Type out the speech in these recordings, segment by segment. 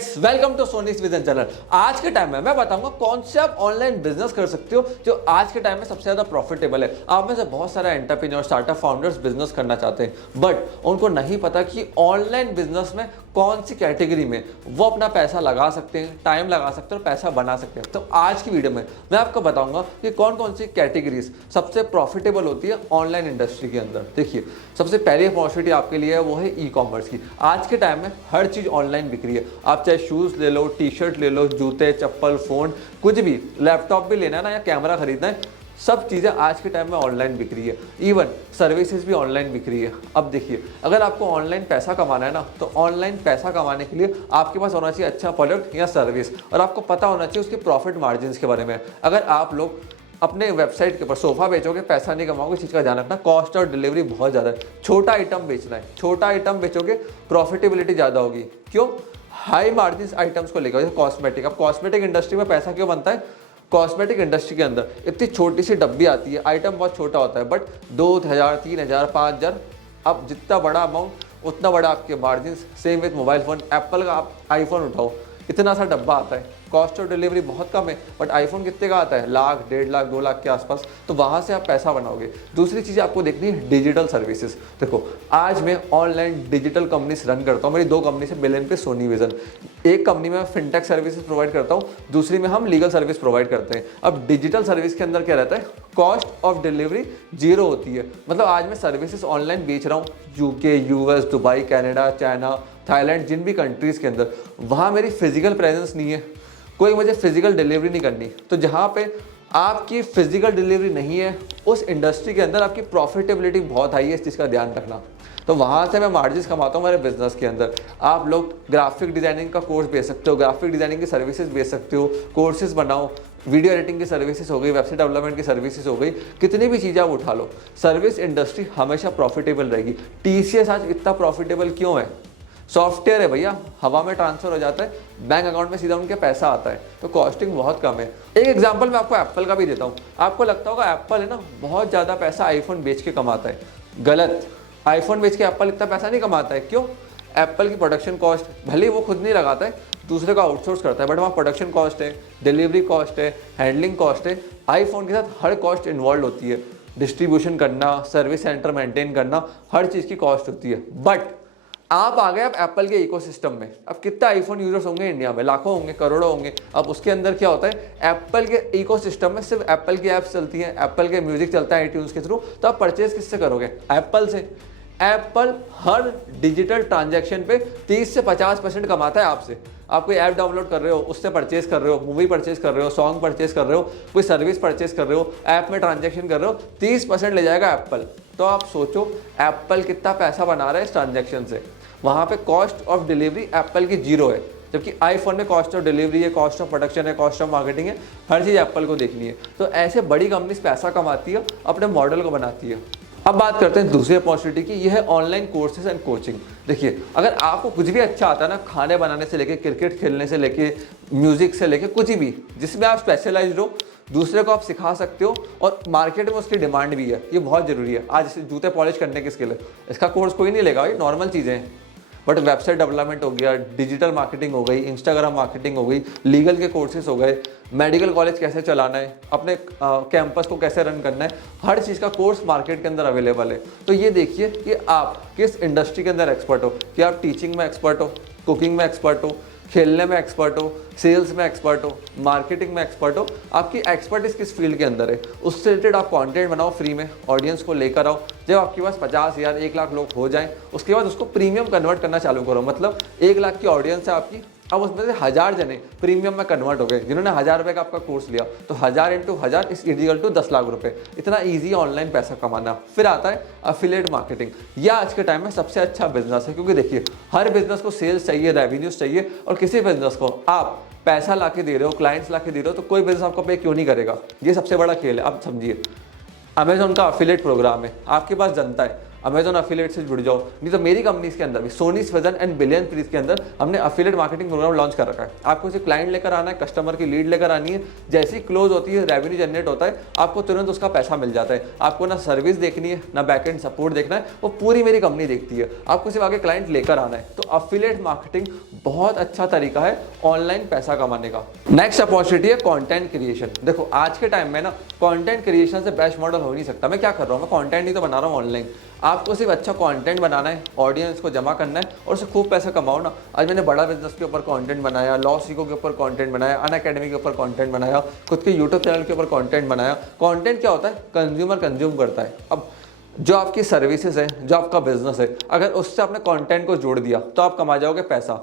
Friends, welcome to Sony's vision channel. आज के time में मैं बताऊंगा कौन से आप ऑनलाइन बिजनेस कर सकते हो जो आज के टाइम में सबसे ज्यादा प्रॉफिटेबल है। आप में से बहुत सारे एंटरप्रेन्योर, स्टार्टअप फाउंडर्स बिजनेस करना चाहते हैं, बट उनको नहीं पता कि ऑनलाइन बिजनेस में कौन सी कैटेगरी में वो अपना पैसा लगा सकते हैं, टाइम लगा सकते हैं और पैसा बना सकते हैं। तो आज की वीडियो में मैं आपको बताऊंगा कि कौन कौन सी कैटेगरीज सबसे प्रॉफिटेबल होती है ऑनलाइन इंडस्ट्री के अंदर। देखिए, सबसे पहली अपॉर्चुनिटी आपके लिए है वो है ई कॉमर्स की। आज के टाइम में हर चीज़ ऑनलाइन बिक रही है। आप चाहे शूज़ ले लो, टी शर्ट ले लो, जूते, चप्पल, फ़ोन, कुछ भी, लैपटॉप भी लेना है ना या कैमरा खरीदना है, सब चीज़ें आज के टाइम में ऑनलाइन बिक रही है। इवन सर्विसेज भी ऑनलाइन बिक रही है। अब देखिए, अगर आपको ऑनलाइन पैसा कमाना है ना, तो ऑनलाइन पैसा कमाने के लिए आपके पास होना चाहिए अच्छा प्रोडक्ट या सर्विस, और आपको पता होना चाहिए उसके प्रॉफिट मार्जिन के बारे में। अगर आप लोग अपने वेबसाइट के ऊपर सोफा बेचोगे, पैसा नहीं कमाओगे, इस चीज़ का ध्यान रखना। कॉस्ट और डिलीवरी बहुत ज़्यादा है। छोटा आइटम बेचना है, छोटा आइटम बेचोगे, प्रॉफिटेबिलिटी ज़्यादा होगी। क्यों? हाई मार्जिन आइटम्स को लेकर, जैसे कॉस्मेटिक। अब कॉस्मेटिक इंडस्ट्री में पैसा क्यों बनता है? कॉस्मेटिक इंडस्ट्री के अंदर इतनी छोटी सी डब्बी आती है, आइटम बहुत छोटा होता है, बट 2000, 3000, 5000, अब जितना बड़ा अमाउंट उतना बड़ा आपके margin. Same with mobile phone. Apple का आप आईफोन उठाओ, इतना सा डब्बा आता है, कॉस्ट ऑफ डिलीवरी बहुत कम है, बट आईफोन कितने का आता है? लाख, 1.5 लाख, 2 लाख के आसपास। तो वहाँ से आप पैसा बनाओगे। दूसरी चीज़ आपको देखनी है डिजिटल सर्विसेज। देखो, आज मैं ऑनलाइन डिजिटल कंपनीज रन करता हूँ। मेरी 2 कंपनी से, बिलियन पे, सोनी विजन। एक कंपनी में फिनटेक सर्विसेज प्रोवाइड करता हूँ, दूसरी में हम लीगल सर्विस प्रोवाइड करते हैं। अब डिजिटल सर्विस के अंदर क्या रहता है? कॉस्ट ऑफ डिलीवरी 0 होती है। मतलब आज मैं सर्विसेज ऑनलाइन बेच रहा हूँ UK, US, Dubai, Canada, China, Thailand, जिन भी कंट्रीज़ के अंदर, वहाँ मेरी फिजिकल प्रेजेंस नहीं है, कोई मुझे फिजिकल डिलीवरी नहीं करनी। तो जहाँ पे आपकी फिजिकल डिलीवरी नहीं है, उस इंडस्ट्री के अंदर आपकी प्रॉफिटेबिलिटी बहुत हाई है, इस चीज़ का ध्यान रखना। तो वहाँ से मैं मार्जिन कमाता हूँ मेरे बिजनेस के अंदर। आप लोग ग्राफिक डिज़ाइनिंग का कोर्स बेच सकते हो, ग्राफिक डिज़ाइनिंग की सर्विसेज बेच सकते हो, कोर्सेज बनाओ, वीडियो एडिटिंग की सर्विसेज हो गई, वेबसाइट डेवलपमेंट की सर्विसेज हो गई, कितनी भी चीज़ें आप उठा लो। सर्विस इंडस्ट्री हमेशा प्रॉफिटेबल रहेगी। टीसीएस आज इतना प्रॉफिटेबल क्यों है? सॉफ्टवेयर है भैया, हवा में ट्रांसफर हो जाता है, बैंक अकाउंट में सीधा उनके पैसा आता है, तो कॉस्टिंग बहुत कम है। एक एग्जांपल मैं आपको एप्पल का भी देता हूँ। आपको लगता होगा एप्पल है ना बहुत ज़्यादा पैसा आईफोन बेच के कमाता है। गलत। आईफोन बेच के एप्पल इतना पैसा नहीं कमाता है। क्यों? एप्पल की प्रोडक्शन कॉस्ट भले ही वो खुद नहीं लगाता है, दूसरे को आउटसोर्स करता है, बट वहाँ प्रोडक्शन कॉस्ट है, डिलीवरी कॉस्ट है, हैंडलिंग कॉस्ट है। आईफोन के साथ हर कॉस्ट इन्वॉल्व होती है। डिस्ट्रीब्यूशन करना, सर्विस सेंटर मेंटेन करना, हर चीज़ की कॉस्ट होती है। बट आप आ गए अब एप्पल के इकोसिस्टम में। अब कितना आईफोन यूजर्स होंगे इंडिया में? लाखों होंगे, करोड़ों होंगे। अब उसके अंदर क्या होता है? एप्पल के इकोसिस्टम में सिर्फ एप्पल की ऐप्स चलती हैं, एप्पल के म्यूजिक चलता है आईट्यून्स के थ्रू। तो आप परचेज किससे करोगे? एप्पल से। एप्पल हर डिजिटल ट्रांजैक्शन पे 30 से 50% कमाता है आपसे। आप कोई ऐप डाउनलोड कर रहे हो, उससे परचेज कर रहे हो, मूवी परचेज कर रहे हो, सॉन्ग परचेज कर रहे हो, कोई सर्विस परचेज कर रहे हो, ऐप में ट्रांजैक्शन कर रहे हो, 30% ले जाएगा एप्पल। तो आप सोचो एप्पल कितना पैसा बना रहा है इस ट्रांजैक्शन से। वहाँ पे कॉस्ट ऑफ डिलीवरी एप्पल की 0 है, जबकि आईफोन में कॉस्ट ऑफ डिलीवरी है, कॉस्ट ऑफ प्रोडक्शन है, कॉस्ट ऑफ मार्केटिंग है, हर चीज़ एप्पल को देखनी है। तो ऐसे बड़ी कंपनीज पैसा कमाती है, अपने मॉडल को बनाती है। अब बात करते हैं दूसरी अपॉर्चुनिटी की, यह है ऑनलाइन कोर्सेज एंड कोचिंग। देखिए, अगर आपको कुछ भी अच्छा आता है ना, खाने बनाने से लेके, क्रिकेट खेलने से लेके, म्यूजिक से लेके, कुछ भी जिसमें आप स्पेशलाइज्ड हो, दूसरे को आप सिखा सकते हो, और मार्केट में उसकी डिमांड भी है। ये बहुत जरूरी है। आज जैसे जूते पॉलिश करने की स्किल है, इसका कोर्स कोई नहीं लेगा, ये नॉर्मल चीज़ें हैं। बट वेबसाइट डेवलपमेंट हो गया, डिजिटल मार्केटिंग हो गई, इंस्टाग्राम मार्केटिंग हो गई, लीगल के कोर्सेज हो गए, मेडिकल कॉलेज कैसे चलाना है, अपने कैंपस को कैसे रन करना है, हर चीज़ का कोर्स मार्केट के अंदर अवेलेबल है। तो ये देखिए कि आप किस इंडस्ट्री के अंदर एक्सपर्ट हो। कि आप टीचिंग में एक्सपर्ट हो, कुकिंग में एक्सपर्ट हो, खेलने में एक्सपर्ट हो, सेल्स में एक्सपर्ट हो, मार्केटिंग में एक्सपर्ट हो, आपकी एक्सपर्टीज किस फील्ड के अंदर है, उससे रिलेटेड आप कंटेंट बनाओ फ्री में, ऑडियंस को लेकर आओ। जब आपके पास 50,000, 1 लाख लोग हो जाएं, उसके बाद उसको प्रीमियम कन्वर्ट करना चालू करो। मतलब 1 लाख की ऑडियंस है आपकी, अब उसमें से 1000 जने प्रीमियम में कन्वर्ट हो गए, जिन्होंने 1000 रुपये का आपका कोर्स लिया। तो 1000 × 1000 इज इक्वल टू 10 लाख रुपए। इतना ईजी ऑनलाइन पैसा कमाना। फिर आता है अफिलिएट मार्केटिंग। यह आज के टाइम में सबसे अच्छा बिजनेस है, क्योंकि देखिए, हर बिजनेस को सेल्स चाहिए, रेवेन्यूज चाहिए, और किसी बिजनेस को आप पैसा ला के दे रहे हो, क्लाइंट्स ला के दे रहे हो, तो कोई बिजनेस आपको पे क्यों नहीं करेगा? ये सबसे बड़ा खेल है। अब समझिए, अमेजोन का अफिलिएट प्रोग्राम है, आपके पास जनता है, अमेजोन अफिलिएट से जुड़ जाओ। नहीं तो मेरी कंपनीज के अंदर भी, सोनीस विजन एंड बिलियन प्रीज के अंदर, हमने अफिलिएट मार्केटिंग प्रोग्राम लॉन्च कर रखा है। आपको सिर्फ क्लाइंट लेकर आना है, कस्टमर की लीड लेकर आनी है, जैसे ही क्लोज होती है, रेवेन्यू जनरेट होता है, आपको तुरंत उसका पैसा मिल जाता है। आपको ना सर्विस देखनी है, ना बैक एंड सपोर्ट देखना है, वो पूरी मेरी कंपनी देखती है। आपको सिर्फ आगे क्लाइंट लेकर आना है। तो अफिलिएट मार्केटिंग बहुत अच्छा तरीका है ऑनलाइन पैसा कमाने का। नेक्स्ट अपॉर्चुनिटी है कंटेंट क्रिएशन। देखो आज के टाइम में ना कंटेंट क्रिएशन से बेस्ट मॉडल हो नहीं सकता। मैं क्या कर रहा हूँ, मैं कंटेंट ही तो बना रहा हूँ ऑनलाइन। आपको सिर्फ अच्छा कंटेंट बनाना है, ऑडियंस को जमा करना है और उससे खूब पैसा कमाओ ना। आज मैंने बड़ा बिजनेस के ऊपर कंटेंट बनाया, लॉ सीखो के ऊपर कंटेंट बनाया, अनअकैडमी के ऊपर कंटेंट बनाया, खुद के यूट्यूब चैनल के ऊपर कंटेंट बनाया। कंटेंट क्या होता है, कंज्यूमर कंज्यूम करता है। अब जो आपकी सर्विसेज है, जो आपका बिजनेस है, अगर उससे आपने कंटेंट को जोड़ दिया तो आप कमा जाओगे पैसा।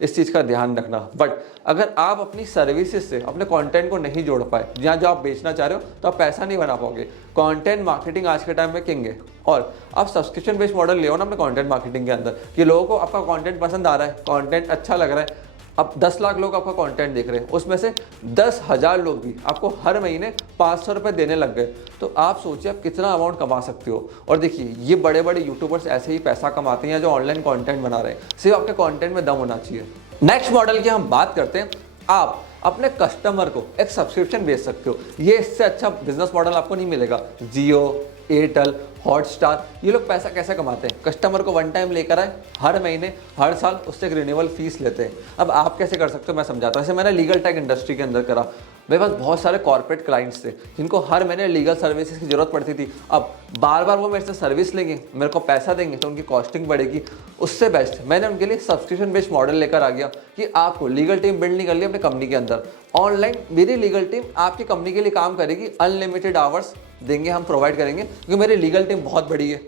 इस चीज़ का ध्यान रखना। बट अगर आप अपनी सर्विसेज से अपने कंटेंट को नहीं जोड़ पाए, जहाँ जो आप बेचना चाह रहे हो, तो आप पैसा नहीं बना पाओगे। कंटेंट मार्केटिंग आज के टाइम में किंग है। और आप सब्सक्रिप्शन बेस्ड मॉडल ले ना अपने कंटेंट मार्केटिंग के अंदर, कि लोगों को आपका कंटेंट पसंद आ रहा है, कंटेंट अच्छा लग रहा है। अब 10 लाख लोग आपका कंटेंट देख रहे हैं, उसमें से 10,000 लोग भी आपको हर महीने 500 रुपये देने लग गए, तो आप सोचिए आप कितना अमाउंट कमा सकते हो। और देखिए ये बड़े बड़े यूट्यूबर्स ऐसे ही पैसा कमाते हैं जो ऑनलाइन कंटेंट बना रहे हैं। सिर्फ आपके कंटेंट में दम होना चाहिए। नेक्स्ट मॉडल की हम बात करते हैं, आप अपने कस्टमर को एक सब्सक्रिप्शन बेच सकते हो। ये इससे अच्छा बिजनेस मॉडल आपको नहीं मिलेगा। जियो, एयरटेल, हॉटस्टार, ये लोग पैसा कैसे कमाते हैं, कस्टमर को वन टाइम लेकर आए, हर महीने हर साल उससे एक रिन्यूअल फीस लेते हैं। अब आप कैसे कर सकते हो मैं समझाता हूँ। जैसे मैंने लीगल टेक इंडस्ट्री के अंदर करा, मेरे पास बहुत सारे कॉर्पोरेट क्लाइंट्स थे जिनको हर महीने लीगल सर्विसेज की जरूरत पड़ती थी। अब बार बार वो मेरे से सर्विस लेंगे, मेरे को पैसा देंगे, तो उनकी कॉस्टिंग बढ़ेगी। उससे बेस्ट मैंने उनके लिए सब्सक्रिप्शन बेस्ड मॉडल लेकर आ गया कि आपको लीगल टीम बिल्ड नहीं करनी अपनी कंपनी के अंदर, ऑनलाइन मेरी लीगल टीम आपकी कंपनी के लिए काम करेगी, अनलिमिटेड आवर्स देंगे, हम प्रोवाइड करेंगे, क्योंकि मेरी लीगल टीम बहुत बड़ी है,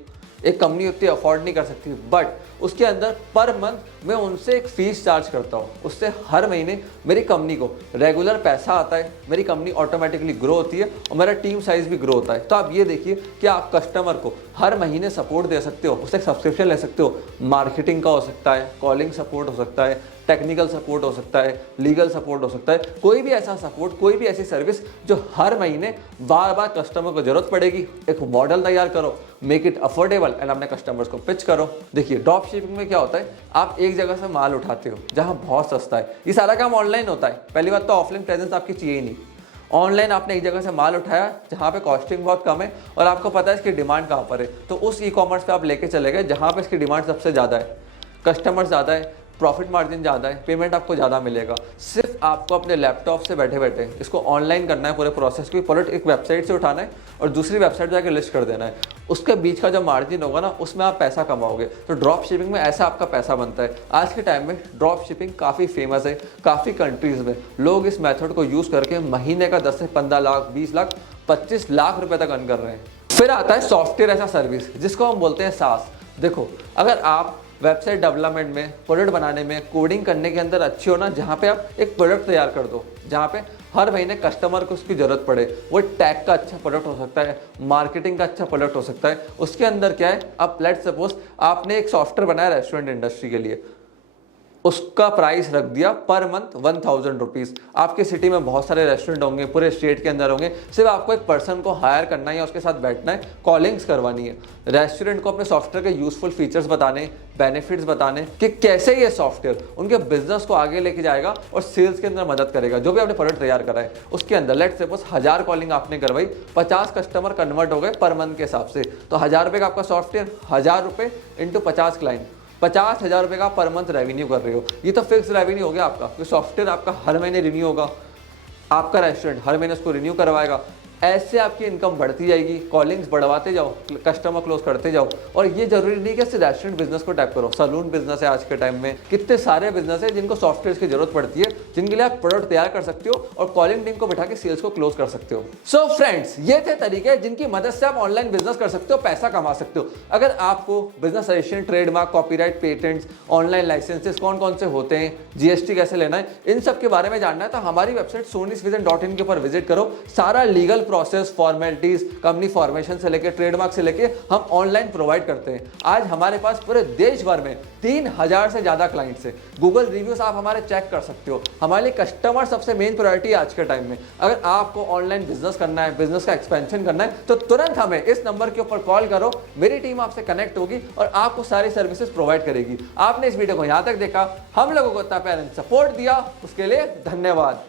एक कंपनी उतनी अफोर्ड नहीं कर सकती। बट उसके अंदर पर मंथ मैं उनसे एक फीस चार्ज करता हूँ, उससे हर महीने मेरी कंपनी को रेगुलर पैसा आता है, मेरी कंपनी ऑटोमेटिकली ग्रो होती है और मेरा टीम साइज भी ग्रो होता है। तो आप ये देखिए कि आप कस्टमर को हर महीने सपोर्ट दे सकते हो, उससे सब्सक्रिप्शन ले सकते हो। मार्केटिंग का हो सकता है, कॉलिंग सपोर्ट हो सकता है, टेक्निकल सपोर्ट हो सकता है, लीगल सपोर्ट हो सकता है, कोई भी ऐसा सपोर्ट, कोई भी ऐसी सर्विस जो हर महीने बार बार कस्टमर को जरूरत पड़ेगी। एक मॉडल तैयार करो, मेक इट अफोर्डेबल एंड अपने कस्टमर्स को पिच करो। देखिए ड्रॉप शिपिंग में क्या होता है, आप एक जगह से माल उठाते हो जहां बहुत सस्ता है, ये सारा काम ऑनलाइन होता है। पहली बात तो ऑफलाइन प्रेजेंस आपकी चाहिए ही नहीं। ऑनलाइन आपने एक जगह से माल उठाया जहाँ पे कॉस्टिंग बहुत कम है और आपको पता है इसकी डिमांड कहाँ पर है, तो उस ई कॉमर्स पे आप लेके चले गए जहाँ पे इसकी डिमांड सबसे ज़्यादा है, कस्टमर ज़्यादा है, प्रॉफिट मार्जिन ज़्यादा है, पेमेंट आपको ज़्यादा मिलेगा। सिर्फ आपको अपने लैपटॉप से बैठे बैठे इसको ऑनलाइन करना है, पूरे प्रोसेस को प्रोडक्ट एक वेबसाइट से उठाना है और दूसरी वेबसाइट जाकर लिस्ट कर देना है। उसके बीच का जो मार्जिन होगा ना, उसमें आप पैसा कमाओगे। तो ड्रॉप शिपिंग में ऐसा आपका पैसा बनता है। आज के टाइम में ड्रॉप शिपिंग काफ़ी फेमस है, काफ़ी कंट्रीज़ में लोग इस मेथड को यूज़ करके महीने का 10 से 15 लाख, 20 लाख, 25 लाख रुपये तक अर्न कर रहे हैं। फिर आता है सॉफ्टवेयर ऐसा सर्विस, जिसको हम बोलते हैं सास। देखो अगर आप वेबसाइट डेवलपमेंट में, प्रोडक्ट बनाने में, कोडिंग करने के अंदर अच्छे हो ना, जहाँ पे आप एक प्रोडक्ट तैयार कर दो जहाँ पे हर महीने कस्टमर को उसकी ज़रूरत पड़े, वो टैग का अच्छा प्रोडक्ट हो सकता है, मार्केटिंग का अच्छा प्रोडक्ट हो सकता है। उसके अंदर क्या है, आप लेट्स सपोज आपने एक सॉफ्टवेयर बनाया रेस्टोरेंट इंडस्ट्री के लिए, उसका प्राइस रख दिया पर मंथ 1000 रुपीज़। आपके सिटी में बहुत सारे रेस्टोरेंट होंगे, पूरे स्टेट के अंदर होंगे, सिर्फ आपको एक पर्सन को हायर करना है या उसके साथ बैठना है, कॉलिंग्स करवानी है, रेस्टोरेंट को अपने सॉफ्टवेयर के यूजफुल फीचर्स बताने, बेनिफिट्स बताने कि कैसे ये सॉफ्टवेयर उनके बिजनेस को आगे लेके जाएगा और सेल्स के अंदर मदद करेगा। जो भी आपने प्रोडक्ट तैयार करा है उसके अंदर लेट्स सपोज 1000 कॉलिंग आपने करवाई, 50 कस्टमर कन्वर्ट हो गए पर मंथ के हिसाब से, तो 1000 रुपये का आपका सॉफ्टवेयर, 1000 रुपये इंटू 50 क्लाइंट, 50,000 रुपये का पर मंथ रेवेन्यू कर रहे हो। ये तो फिक्स रेवेन्यू हो गया आपका, क्योंकि सॉफ्टवेयर आपका हर महीने रिन्यू होगा, आपका रेस्टोरेंट हर महीने उसको रिन्यू करवाएगा। ऐसे आपकी इनकम बढ़ती जाएगी, कॉलिंग्स बढ़वाते जाओ, कस्टमर क्लोज करते जाओ। और ये जरूरी नहीं कि सिर्फ रेस्टोरेंट बिजनेस को टैप करो, सलून बिजनेस है आज के टाइम में, कितने सारे बिजनेस है जिनको सॉफ्टवेयर की जरूरत पड़ती है, जिनके लिए आप प्रोडक्ट तैयार कर सकते हो और कॉलिंग टीम को बिठा के सेल्स को क्लोज कर सकते हो। सो फ्रेंड्स, ये थे तरीके जिनकी मदद से आप ऑनलाइन बिजनेस कर सकते हो, पैसा कमा सकते हो। अगर आपको business registration, trademark, copyright, patents, online licences कौन कौन से होते हैं, जीएसटी कैसे लेना है, इन सब के बारे में जानना है तो हमारी वेबसाइट sonyvision.in के ऊपर विजिट करो। सारा legal process, formalities, company formation से लेकर ट्रेडमार्क से लेकर हम ऑनलाइन प्रोवाइड करते हैं। आज हमारे पास पूरे देश भर में 3000 से ज्यादा क्लाइंट्स हैं। गूगल रिव्यूज आप हमारे चेक कर सकते हो। हमारे लिए कस्टमर सबसे मेन प्रायोरिटी है आज के टाइम में। अगर आपको ऑनलाइन बिजनेस करना है, बिजनेस का एक्सपेंशन करना है, तो तुरंत हमें इस नंबर के ऊपर कॉल करो, मेरी टीम आपसे कनेक्ट होगी और आपको सारी सर्विसेज प्रोवाइड करेगी। आपने इस वीडियो को यहां तक देखा, हम लोगों को इतना प्यार एंड सपोर्ट दिया, उसके लिए धन्यवाद।